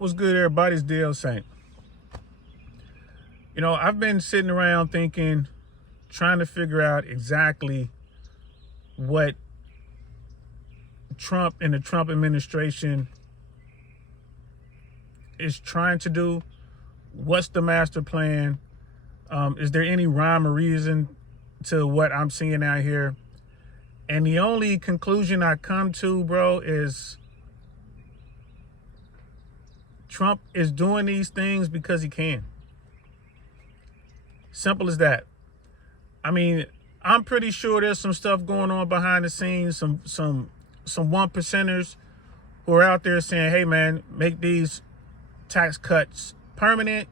What's good, everybody's DL Saint. You know, I've been sitting around thinking, trying to figure out exactly what Trump and the Trump administration is trying to do. What's the master plan? Is there any rhyme or reason to what I'm seeing out here? And the only conclusion I come to, bro, is Trump is doing these things because he can. Simple as that. I mean, I'm pretty sure there's some stuff going on behind the scenes, some one percenters who are out there saying, hey man, make these tax cuts permanent.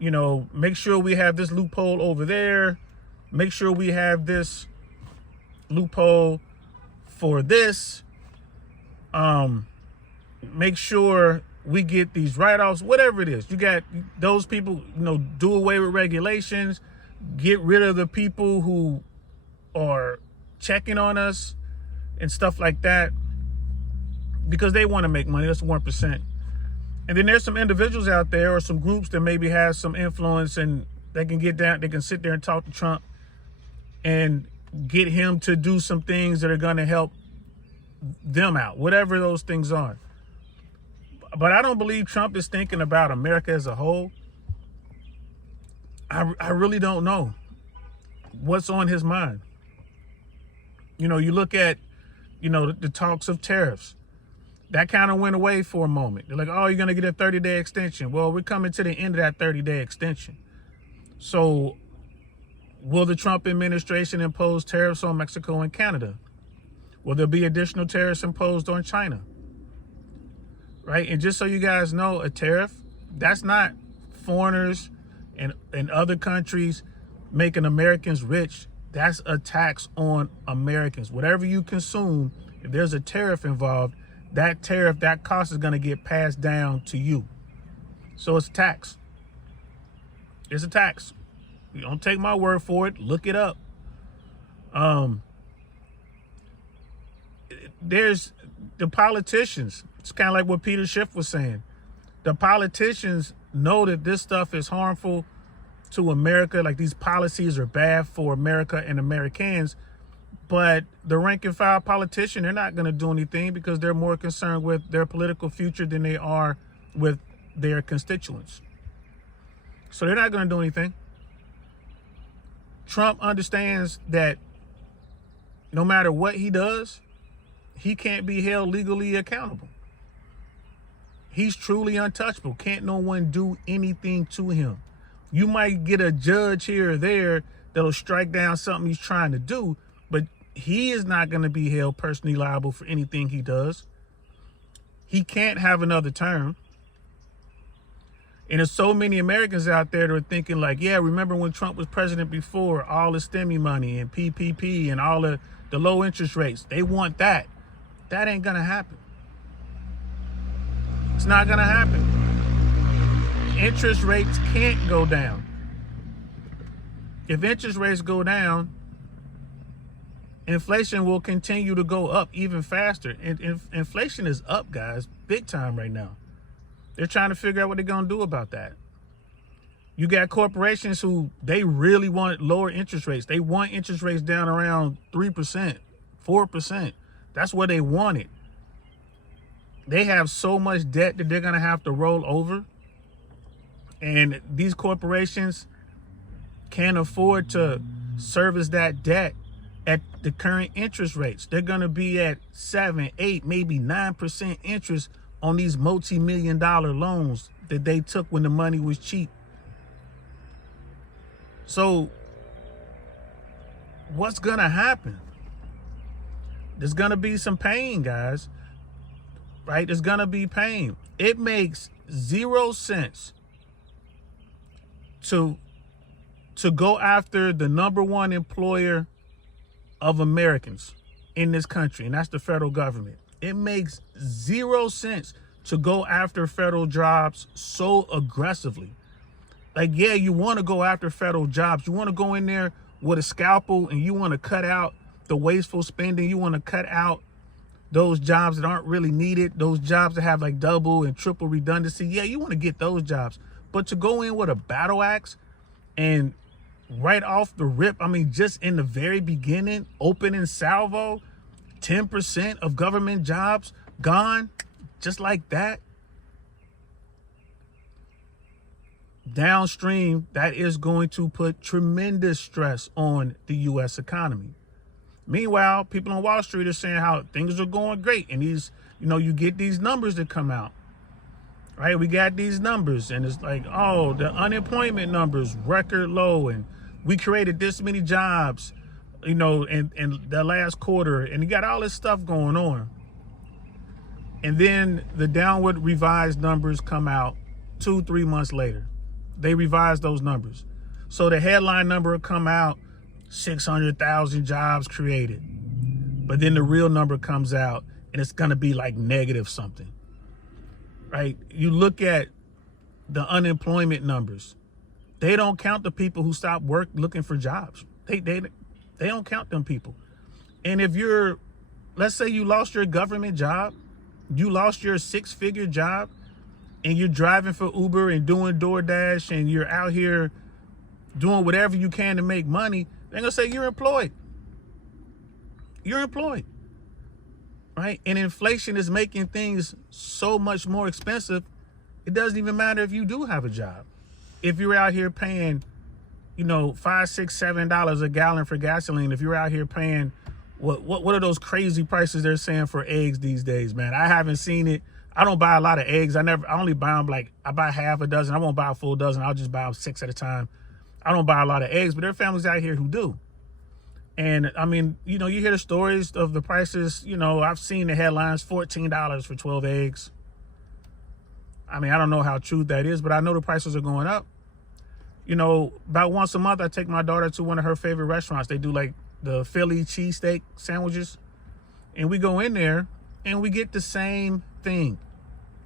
You know, make sure we have this loophole over there. Make sure we have this loophole for this. Make sure we get these write-offs, whatever it is. You got those people, you know, do away with regulations, get rid of the people who are checking on us and stuff like that because they want to make money. That's 1%. And then there's some individuals out there or some groups that maybe have some influence and they can get down, they can sit there and talk to Trump and get him to do some things that are going to help them out, whatever those things are. But I don't believe Trump is thinking about America as a whole. I really don't know what's on his mind. You know, you look at, you know, the talks of tariffs. That kind of went away for a moment. They're like, oh, you're going to get a 30-day extension. Well, we're coming to the end of that 30-day extension. So will the Trump administration impose tariffs on Mexico and Canada? Will there be additional tariffs imposed on China? Right? And just so you guys know, a tariff, that's not foreigners and other countries making Americans rich. That's a tax on Americans. Whatever you consume, if there's a tariff involved, that tariff, that cost is going to get passed down to you. So it's a tax. It's a tax. You don't take my word for it. Look it up. There's the politicians. It's kind of like what Peter Schiff was saying. The politicians know that this stuff is harmful to America. Like these policies are bad for America and Americans. But the rank and file politician, they're not going to do anything because they're more concerned with their political future than they are with their constituents. So they're not going to do anything. Trump understands that no matter what he does, he can't be held legally accountable. He's truly untouchable. Can't no one do anything to him. You might get a judge here or there that'll strike down something he's trying to do, but he is not going to be held personally liable for anything he does. He can't have another term. And there's so many Americans out there that are thinking like, yeah, remember when Trump was president before, all the STEMI money and PPP and all the low interest rates. They want that. That ain't going to happen. It's not going to happen. Interest rates can't go down. If interest rates go down, inflation will continue to go up even faster. And inflation is up, guys, big time right now. They're trying to figure out what they're going to do about that. You got corporations who they really want lower interest rates. They want interest rates down around 3%, 4%. That's where they want it. They have so much debt that they're going to have to roll over. And these corporations can't afford to service that debt at the current interest rates. They're going to be at 7, 8, maybe 9% interest on these multi-million-dollar loans that they took when the money was cheap. So what's going to happen? There's going to be some pain, guys. Right? There's going to be pain. It makes 0 sense to go after the #1 employer of Americans in this country, and that's the federal government. It makes 0 sense to go after federal jobs so aggressively. Like, yeah, you want to go after federal jobs. You want to go in there with a scalpel and you want to cut out the wasteful spending. You want to cut out those jobs that aren't really needed, those jobs that have like double and triple redundancy. Yeah, you want to get those jobs. But to go in with a battle axe and right off the rip, I mean, just in the very beginning, opening salvo, 10% of government jobs gone, just like that. Downstream, that is going to put tremendous stress on the U.S. economy. Meanwhile, people on Wall Street are saying how things are going great. And these, you get these numbers that come out, right? We got these numbers and it's like, oh, the unemployment numbers, record low. And we created this many jobs, in the last quarter. And you got all this stuff going on. And then the downward revised numbers come out 2-3 months later. They revised those numbers. So the headline number will come out, 600,000 jobs created. But then the real number comes out and it's going to be like negative something, right? You look at the unemployment numbers. They don't count the people who stop work looking for jobs. They don't count them people. And if let's say you lost your government job, you lost your 6-figure job, and you're driving for Uber and doing DoorDash and you're out here doing whatever you can to make money, they're gonna say you're employed. You're employed, right? And inflation is making things so much more expensive. It doesn't even matter if you do have a job. If you're out here paying, $5, $6, $7 a gallon for gasoline, if you're out here paying, what are those crazy prices they're saying for eggs these days, man? I haven't seen it. I don't buy a lot of eggs. I only buy them I buy half a dozen. I won't buy a full dozen. I'll just buy 6 at a time. I don't buy a lot of eggs, but there are families out here who do. And I mean, you hear the stories of the prices. I've seen the headlines, $14 for 12 eggs. I mean, I don't know how true that is, but I know the prices are going up. About once a month, I take my daughter to one of her favorite restaurants. They do like the Philly cheesesteak sandwiches. And we go in there and we get the same thing.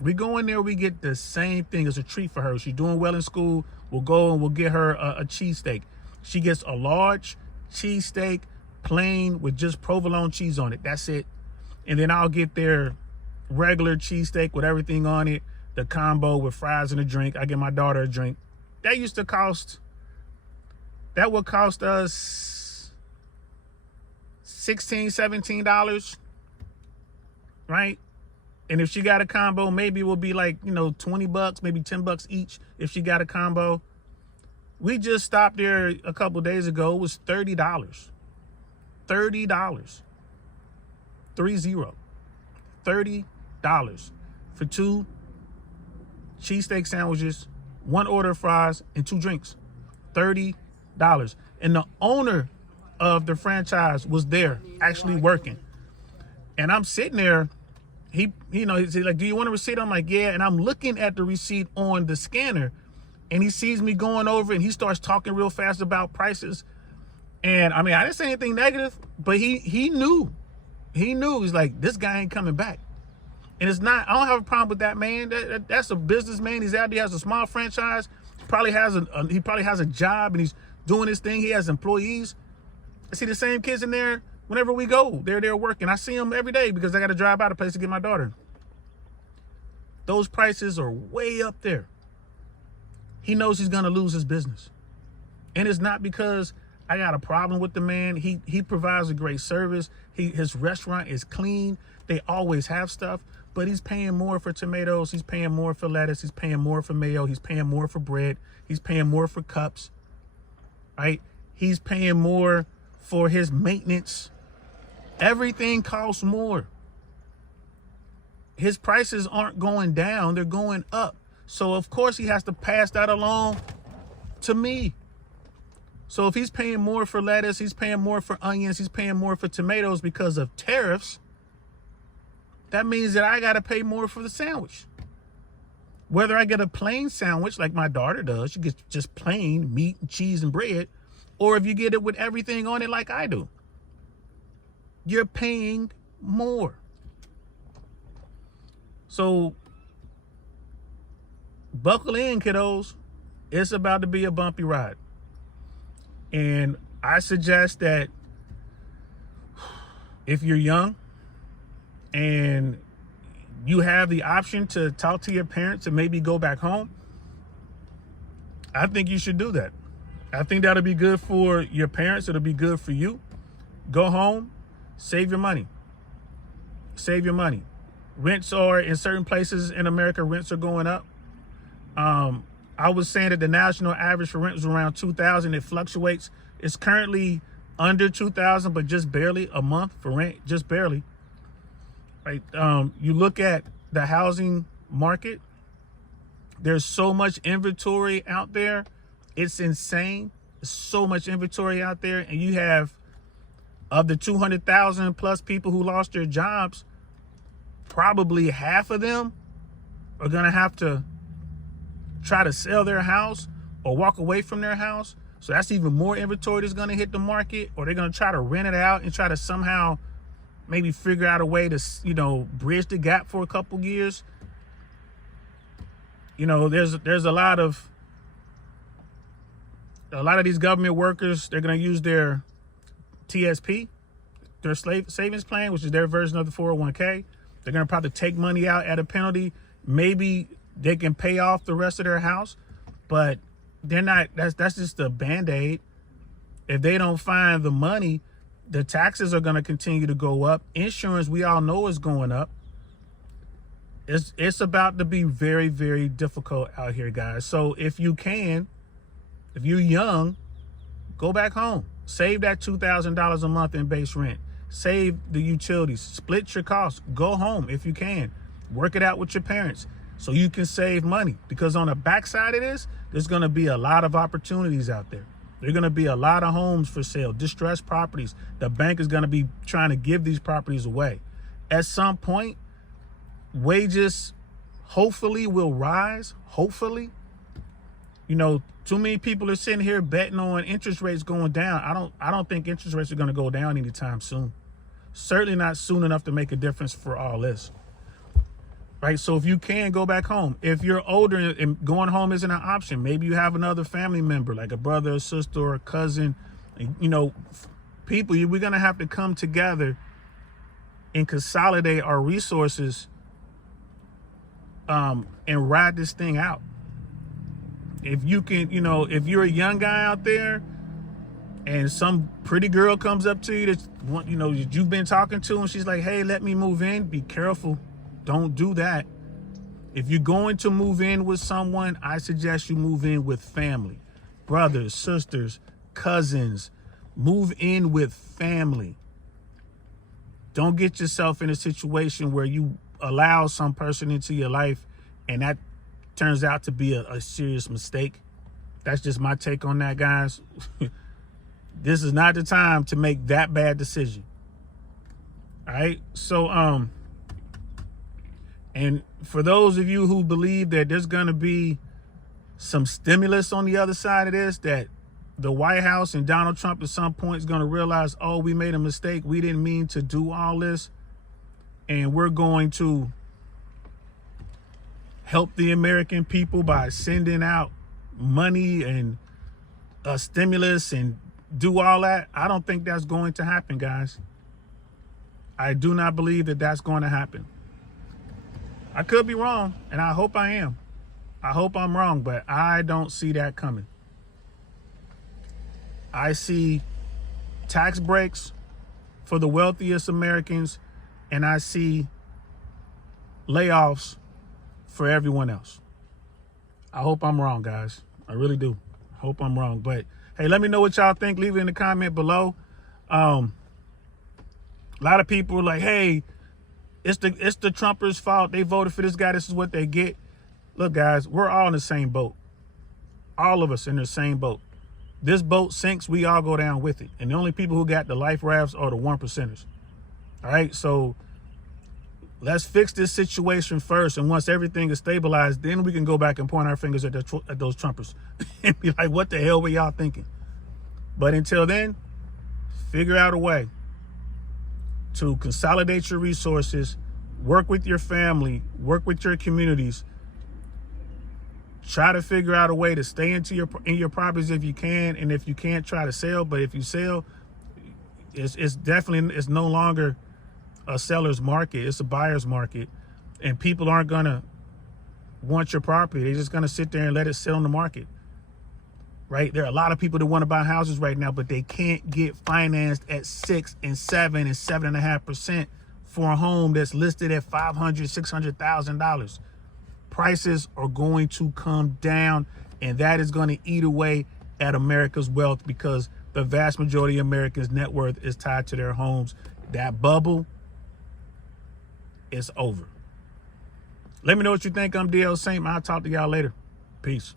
We go in there, we get the same thing. It's a treat for her. She's doing well in school. We'll go and we'll get her a cheesesteak. She gets a large cheesesteak, plain with just provolone cheese on it. That's it. And then I'll get their regular cheesesteak with everything on it, the combo with fries and a drink. I get my daughter a drink. That would cost us $16, $17, right? And if she got a combo, maybe it will be like, $20, maybe $10 each if she got a combo. We just stopped there a couple days ago. It was $30. $30. 30. $30 for 2 cheesesteak sandwiches, 1 order of fries, and 2 drinks. $30. And the owner of the franchise was there actually working. And I'm sitting there. He's like, do you want a receipt? I'm like, yeah. And I'm looking at the receipt on the scanner and he sees me going over and he starts talking real fast about prices. And I mean, I didn't say anything negative, but he knew. He's like, this guy ain't coming back. And it's not, I don't have a problem with that, man. That's a businessman. He's out there, has a small franchise. He probably has a job and he's doing his thing. He has employees. I see the same kids in there. Whenever we go, they're there working. I see them every day because I got to drive by the place to get my daughter. Those prices are way up there. He knows he's going to lose his business. And it's not because I got a problem with the man. He provides a great service. His restaurant is clean. They always have stuff. But he's paying more for tomatoes. He's paying more for lettuce. He's paying more for mayo. He's paying more for bread. He's paying more for cups. Right? He's paying more for his maintenance. Everything costs more. His prices aren't going down, they're going up. So of course he has to pass that along to me. So if he's paying more for lettuce, he's paying more for onions, he's paying more for tomatoes because of tariffs, that means that I got to pay more for the sandwich. Whether I get a plain sandwich like my daughter does, she gets just plain meat and cheese and bread, or if you get it with everything on it like I do, you're paying more. So buckle in, kiddos. It's about to be a bumpy ride. And I suggest that if you're young and you have the option to talk to your parents and maybe go back home, I think you should do that. I think that'll be good for your parents. It'll be good for you. Go home, save your money. Save your money. Rents are, in certain places in America, rents are going up. I was saying that the national average for rent was around $2,000. It fluctuates. It's currently under $2,000, but just barely a month for rent, just barely. Right? You look at the housing market. There's so much inventory out there. It's insane. There's so much inventory out there, and you have, of the 200,000 plus people who lost their jobs, probably half of them are gonna have to try to sell their house or walk away from their house. So that's even more inventory that's gonna hit the market, or they're gonna try to rent it out and try to somehow maybe figure out a way to, you know, bridge the gap for a couple years. You know, there's a lot of these government workers, they're gonna use their TSP, their savings plan, which is their version of the 401k. They're gonna probably take money out at a penalty. Maybe they can pay off the rest of their house, but they're not, that's just a Band-Aid. If they don't find the money, the taxes are gonna continue to go up. Insurance, we all know, is going up. It's about to be very, very difficult out here, guys. So if you can, if you're young, go back home. Save that $2,000 a month in base rent. Save the utilities. Split your costs. Go home if you can. Work it out with your parents so you can save money. Because on the backside of this, there's going to be a lot of opportunities out there. There are going to be a lot of homes for sale, distressed properties. The bank is going to be trying to give these properties away. At some point, wages hopefully will rise. Hopefully. You know, too many people are sitting here betting on interest rates going down. I don't think interest rates are going to go down anytime soon. Certainly not soon enough to make a difference for all this. Right? So if you can, go back home. If you're older and going home isn't an option, maybe you have another family member, like a brother, a sister, or a cousin. You know, people, we're going to have to come together and consolidate our resources and ride this thing out. If you can, you know, if you're a young guy out there and some pretty girl comes up to you that, you know, that you've been talking to, and she's like, hey, let me move in, be careful. Don't do that. If you're going to move in with someone, I suggest you move in with family, brothers, sisters, cousins. Move in with family. Don't get yourself in a situation where you allow some person into your life and that turns out to be a serious mistake. That's just my take on that, guys. This is not the time to make that bad decision. All right. So, and for those of you who believe that there's going to be some stimulus on the other side of this, that the White House and Donald Trump at some point is going to realize, oh, we made a mistake. We didn't mean to do all this. And we're going to help the American people by sending out money and a stimulus and do all that. I don't think that's going to happen, guys. I do not believe that that's going to happen. I could be wrong, and I hope I am. I hope I'm wrong, but I don't see that coming. I see tax breaks for the wealthiest Americans, and I see layoffs for everyone else. I hope I'm wrong, guys. I really do. I hope I'm wrong. But hey, let me know what y'all think. Leave it in the comment below. A lot of people are like, hey, it's the Trumpers' fault. They voted for this guy. This is what they get. Look, guys, we're all in the same boat. All of us in the same boat. This boat sinks, we all go down with it. And the only people who got the life rafts are the 1%ers. All right, so let's fix this situation first. And once everything is stabilized, then we can go back and point our fingers at those Trumpers and be like, what the hell were y'all thinking? But until then, figure out a way to consolidate your resources, work with your family, work with your communities. Try to figure out a way to stay in your properties if you can, and if you can't, try to sell. But if you sell, it's no longer a seller's market. It's a buyer's market, and people aren't gonna want your property. They're just gonna sit there and let it sit on the market. Right? There are a lot of people that want to buy houses right now, but they can't get financed at 6 and 7 and 7.5% for a home that's listed at $500,000-$600,000. Prices are going to come down, and that is going to eat away at America's wealth, because the vast majority of Americans' net worth is tied to their homes. That bubble is over. Let me know what you think. I'm DL Saint. I'll talk to y'all later. Peace.